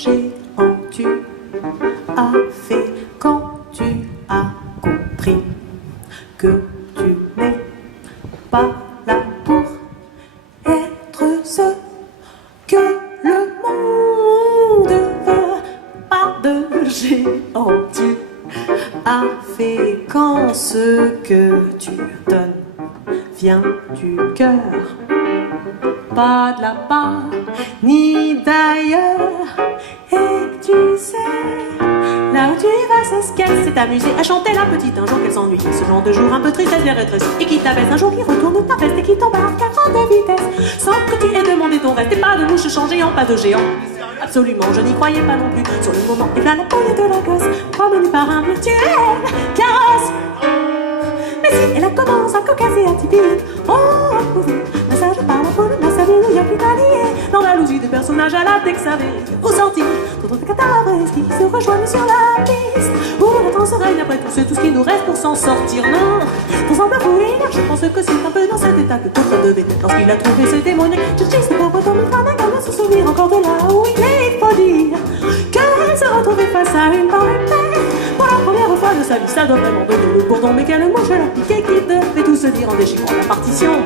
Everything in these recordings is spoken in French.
géant tu as fait quand tu as compris que tu n'es pas là pour être ce que le monde veut. Pas de géant tu as fait quand ce que tu donnes vient du cœur, pas de la part ni d'ailleurs. Et tu sais, là où tu vas, c'est ce qu'elle s'est amusée à chanter la petite un jour qu'elle s'ennuyait. Ce genre de jour un peu triste, elle bien rétrécie et qui t'abaisse un jour qui retourne ta veste et qui t'embarque à grande vitesse sans que tu aies demandé ton reste. Et pas de mouche changée en pas de géant. Absolument, je n'y croyais pas non plus. Sur le moment, et là la poignée de la gosse, promenée par un virtuel carrosse. Mais si elle a commencé à cocasser à Tipeee, oh, massage par la foule, massage New York italien, l'Andalousie des personnages à la Tex avérée, au senti, tout autre catavresque qui se rejoignent sur la piste, où la transe règne après tout, c'est tout ce qui nous reste pour s'en sortir, non. Pour s'en avouer, je pense que c'est un peu dans cet état que Tolkien devait être lorsqu'il a trouvé ce démoniaque. Churchill, ce pauvre Tommy Flanagan va se souvenir encore de là où il est, il faut dire qu'elle se retrouvait face à une barre épais. Pour la première fois de sa vie, ça doit vraiment donner le bourdon, mais quelle mouche la piquée qui devait tout se dire en déchiffrant la partition.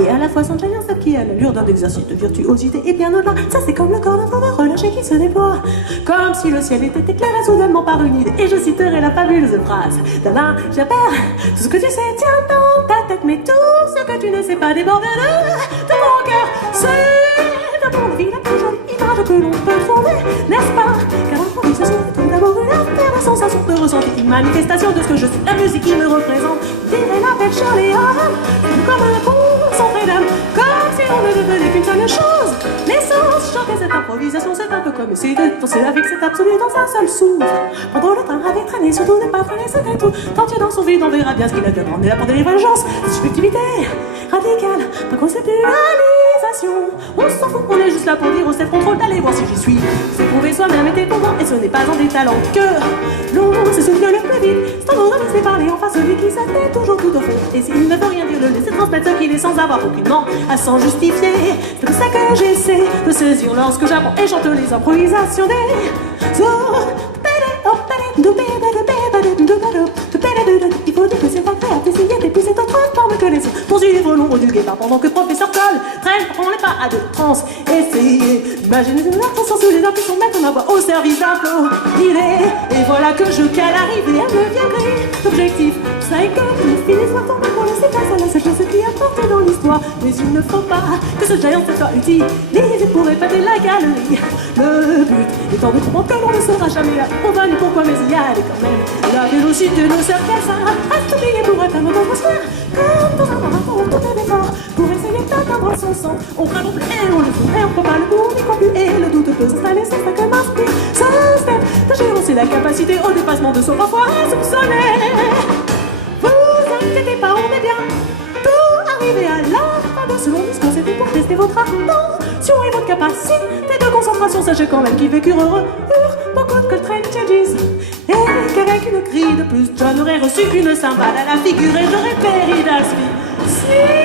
Et à la fois son chagrin, celle qui a l'allure d'un exercice de virtuosité et bien au-delà. Ça c'est comme le corps d'un pauvre relâché qui se déploie, comme si le ciel était éclairé soudainement par une idée. Et je citerai la fabuleuse phrase d'Alain Japert: tout ce que tu sais tient dans ta tête, mais tout ce que tu ne sais pas déborde de mon cœur. C'est à mon avis la plus jolie image que l'on peut trouver, n'est-ce pas? Car l'improvisation est tout d'abord une affaire de sensation de ressenti, une manifestation de ce que je suis, la musique qui me représente. Dirait la belle Shirley Hamm, comme un concentré d'âme, comme si on ne devenait qu'une seule chose. L'essence, chanter cette improvisation, c'est un peu comme essayer de danser avec cet absolu dans un seul souffle. Prendre le train avec traîner, surtout ne pas freiner, c'était tout. Tant tu es dans son vide, on verra bien ce qu'il a demandé là pour délivrer l'urgence. Subjectivité radicale, pas conceptualisation. On s'en fout, on est juste là pour dire au self-control d'aller voir si j'y suis. C'est prouver soi-même était tombant, et ce n'est pas en détalant que l'on se souffle le plus vite. C'est en laisser parler en face celui qui s'attend toujours tout au fond. Et s'il ne veut rien dire, le laisser transmettre ce qu'il est sans avoir aucunement à s'en justifier. C'est pour ça que j'essaie de saisir lorsque j'apprends et chante les improvisations des il faut dire que c'est pas grave d'essayer d'épuiser d'autres formes que les autres. Poursuivre l'ombre du guépard pendant que professeur Cole traîne pour prendre les pas à deux trans. Essayez d'imaginer de l'attention sous les impulsions, mettre ma voix au service d'un flot d'idées. Et voilà que je cale arriver à me viendrait. L'objectif, ça est que les filles soient tombées pour laisser place à la seule chose qui a porté dans l'histoire. Mais il ne faut pas que ce géant soit utilisé pour épater la galerie. Le but étant de comprendre que l'on ne sera jamais là. On va ni pourquoi, mais il y a quand même la vélocité ne sert qu'à ça, à s'oublier pour atteindre notre sphère. Comme dans un marathon, on tourne d'efforts pour essayer d'atteindre son sang. On craint non plus et on le fait, et on prend pas le coup, ni conclut, et le doute peut s'installer, c'est ça que m'inspire. Ce step de géant, c'est la capacité au dépassement de son parfois insoupçonné. Vous inquiétez pas, on est bien tout arrivé à la fin de ce long discours. C'était pour tester votre attention et votre capacité de concentration. Sachez quand même qu'il vécurent heureux beaucoup de Coltrane Changes, et qu'avec une grille de plus, John aurait reçu une cymbale à la figure et j'aurais péri d'asphyxie.